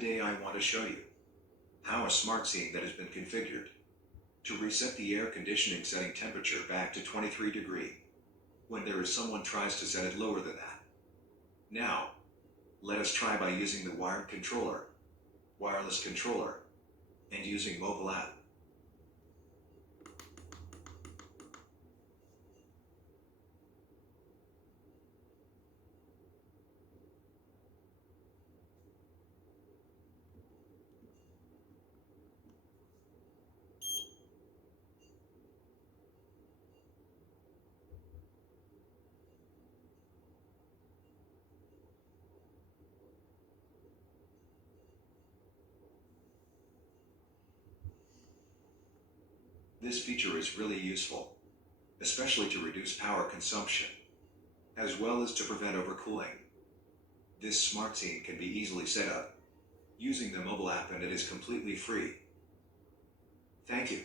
Today I want to show you how a smart scene that has been configured to reset the air conditioning setting temperature back to 23 degree when there is someone tries to set it lower than that. Now, let us try by using the wired controller, wireless controller, and using mobile app. This feature is really useful, especially to reduce power consumption, as well as to prevent overcooling. This smart scene can be easily set up using the mobile app, and it is completely free. Thank you.